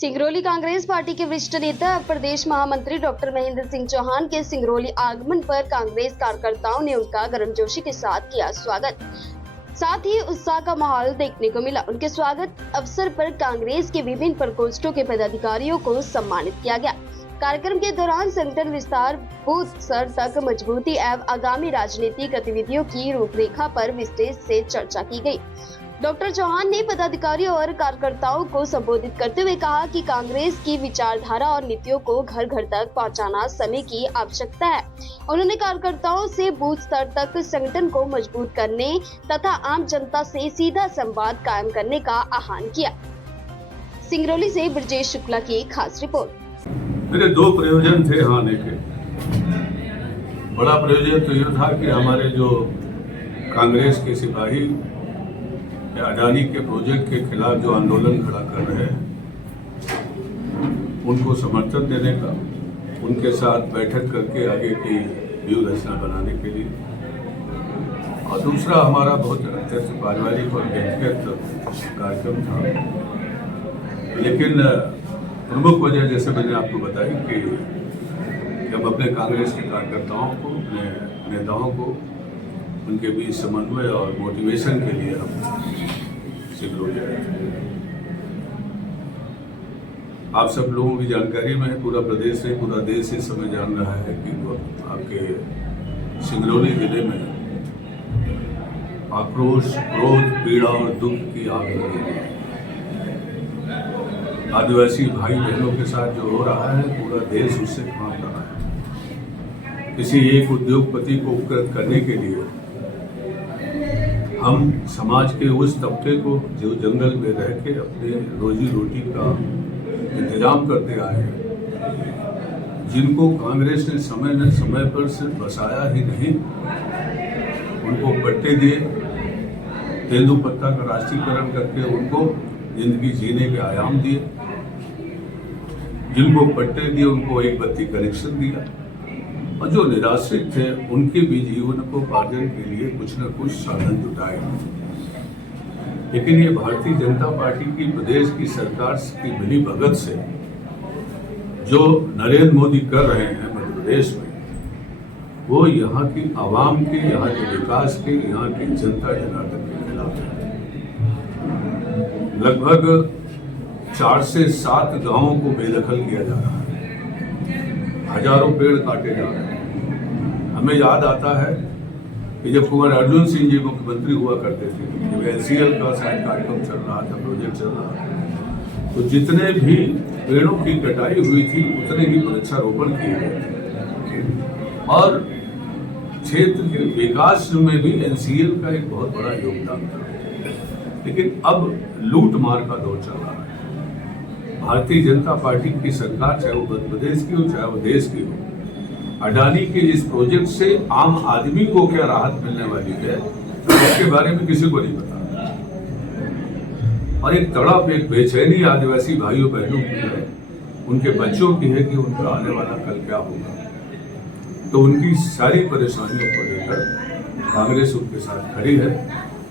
Singrauli Congress party के वरिष्ठ नेता प्रदेश महामंत्री डॉक्टर महेंद्र सिंह चौहान के सिंगरौली आगमन पर कांग्रेस कार्यकर्ताओं ने उनका गर्मजोशी के साथ किया स्वागत। साथ ही उत्साह का माहौल देखने को मिला। उनके स्वागत अवसर पर कांग्रेस के विभिन्न प्रकोष्ठों के पदाधिकारियों को सम्मानित किया गया। कार्यक्रम के दौरान संगठन विस्तार, बूथ स्तर तक मजबूती एवं आगामी राजनीतिक गतिविधियों की रूपरेखा पर विस्तृत से चर्चा की गई। डॉक्टर चौहान ने पदाधिकारियों और कार्यकर्ताओं को संबोधित करते हुए कहा कि कांग्रेस की विचारधारा और नीतियों को घर घर तक पहुंचाना समय की आवश्यकता है। उन्होंने कार्यकर्ताओं से बूथ स्तर तक संगठन को मजबूत करने तथा आम जनता से सीधा संवाद कायम करने का आह्वान किया। सिंगरौली से ब्रजेश शुक्ला की खास रिपोर्ट। मेरे दो प्रयोजन थे यहाँ आने के। बड़ा प्रयोजन तो यह था कि हमारे जो कांग्रेस के सिपाही अडानी के प्रोजेक्ट के खिलाफ जो आंदोलन खड़ा कर रहे हैं उनको समर्थन देने का, उनके साथ बैठक करके आगे की व्यूह रचना बनाने के लिए, और दूसरा हमारा बहुत अत्यंत पारिवारिक और व्यक्तिगत कार्यक्रम था। लेकिन प्रमुख वजह जैसे मैंने आपको बताई कि जब अपने कांग्रेस के कार्यकर्ताओं को, अपने नेताओं को उनके बीच समन्वय और मोटिवेशन के लिए हम सिंगरौली आए थे। आप सब लोगों की जानकारी में पूरा प्रदेश से, पूरा देश इस समय जान रहा है कि आपके सिंगरौली जिले में आक्रोश, क्रोध, पीड़ा और दुख की आग लगी है। आदिवासी भाई बहनों के साथ जो हो रहा है पूरा देश उससे कांप रहा है। किसी एक उद्योगपति को उपकृत करने के लिए हम समाज के उस तबके को जो जंगल में रह के अपने रोजी रोटी का इंतजाम करते आए हैं, जिनको कांग्रेस ने समय पर सिर्फ बसाया ही नहीं, उनको पट्टे दिए, तेंदुपत्ता का राष्ट्रीयकरण करके उनको जिंदगी जीने के आयाम दिए, जिनको पट्टे दिए उनको एक बत्ती कनेक्शन दिया, और जो निराश्रित थे उनके भी जीवन को पार्जन के लिए कुछ न कुछ साधन जुटाए। लेकिन ये भारतीय जनता पार्टी की प्रदेश की सरकार की मिली भगत से जो नरेंद्र मोदी कर रहे हैं मध्य प्रदेश में, वो यहाँ की आवाम के, यहाँ के विकास के, यहाँ की जनता जनार्दन के खिलाफ है। लगभग 4 से 7 गांवों को बेदखल किया जा रहा है, हजारों पेड़ काटे जा रहे हैं। हमें याद आता है कि जब कुंवर अर्जुन सिंह जी मुख्यमंत्री हुआ करते थे, जब एनसीएल का शायद कार्यक्रम चल रहा था, प्रोजेक्ट चल रहा था, तो जितने भी पेड़ों की कटाई हुई थी उतने ही वृक्षारोपण किए गए थे, और क्षेत्र के विकास में भी एनसीएल का एक बहुत बड़ा योगदान था। लेकिन अब लूट मार का दौर चल रहा है। भारतीय जनता पार्टी की सरकार, चाहे वो मध्य प्रदेश की हो चाहे वो देश की हो, अडानी के इस प्रोजेक्ट से आम आदमी को क्या राहत मिलने वाली है उसके बारे में किसी को नहीं पता। और एक तड़प, एक बेचैनी आदिवासी भाइयों बहनों की है, उनके बच्चों की है कि उनका आने वाला कल क्या होगा। तो उनकी सारी परेशानियों को लेकर कांग्रेस उनके साथ खड़ी है।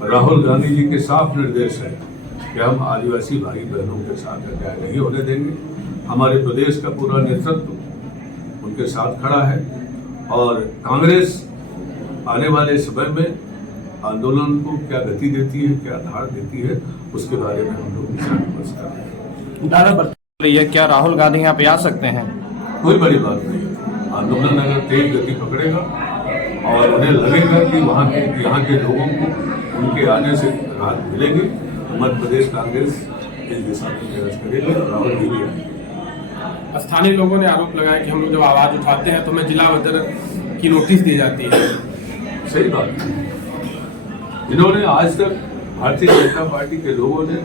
राहुल गांधी जी के साफ निर्देश है कि हम आदिवासी भाई बहनों के साथ अन्याय नहीं होने देंगे। हमारे प्रदेश का पूरा नेतृत्व उनके साथ खड़ा है, और कांग्रेस आने वाले समय में आंदोलन को क्या गति देती है, क्या धार देती है, उसके बारे में हम लोग विचार विमर्श कर रहे हैं। क्या राहुल गांधी यहाँ पे आ सकते हैं? कोई बड़ी बात नहीं है। आंदोलन अगर तेज गति पकड़ेगा और उन्हें लगेगा कि यहाँ के लोगों को उनके आने से राहत मिलेगी, मध्य प्रदेश कांग्रेस इस दिशा में प्रयास करेगी और राहुल जी भी आएंगे। स्थानीय लोगों ने आरोप लगाया कि हम लोग जब आवाज उठाते हैं तो हमें जिला बदर की नोटिस दी जाती है। सही बात है। इन्होंने आज तक भारतीय जनता पार्टी के लोगों ने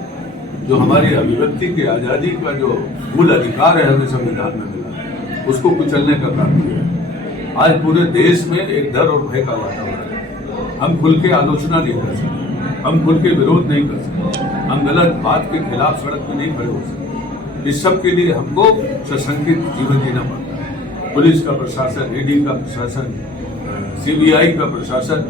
जो हमारी अभिव्यक्ति की आज़ादी का जो मूल अधिकार है हमें संविधान में मिला, उसको कुचलने का काम किया है। आज पूरे देश में एक डर और भय का वातावरण है। हम खुल के आलोचना नहीं कर सकते, हम खुल के विरोध नहीं कर सकते, हम गलत बात के खिलाफ सड़क में नहीं खड़े हो सकते। इस सब के लिए हमको सशंकित जीवन जीना पड़ता है। पुलिस का प्रशासन, ईडी का प्रशासन, सीबीआई का प्रशासन,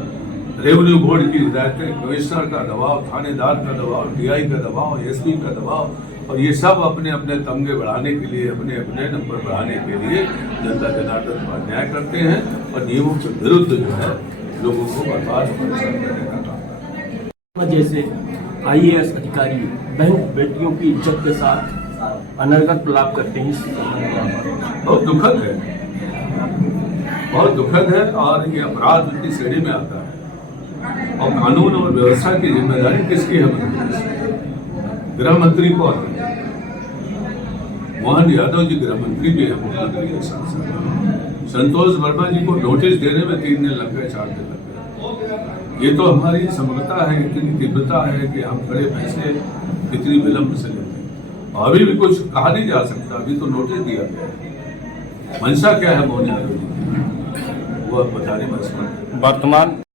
रेवेन्यू बोर्ड की हिदायतें, कमिश्नर का दबाव, थानेदार का दबाव, डीआई का दबाव, एसपी का दबाव, और ये सब अपने अपने तमगे बढ़ाने के लिए, अपने अपने नंबर बढ़ाने के लिए जनता जनार्दन पर अन्याय करते हैं और नियमों के विरुद्ध जो है लोगों को बर्बाद और परेशान करने का काम। जैसे IAS अधिकारी बहन बेटियों की इज्जत के साथ अनर्गल लाभ करते हैं, बहुत दुखद है, बहुत दुखद है। और ये अपराध उनकी श्रेणी में आता है। और कानून और व्यवस्था की जिम्मेदारी किसकी है? गृह मंत्री कौन है? मोहन यादव जी गृह मंत्री भी है, मुख्यमंत्री के साथ साथ। संतोष वर्मा जी को नोटिस देने में 3 दिन लग गए, 4 दिन लग गए। ये तो हमारी समग्रता है, इतनी तीव्रता है कि हम बड़े फैसले कितनी विलंब से लेते हैं। और अभी भी कुछ कहा नहीं जा सकता, अभी तो नोटिस दिया गया। मंशा क्या है मोहन यादव जी, वो अब बताने में असमर्थ। वर्तमान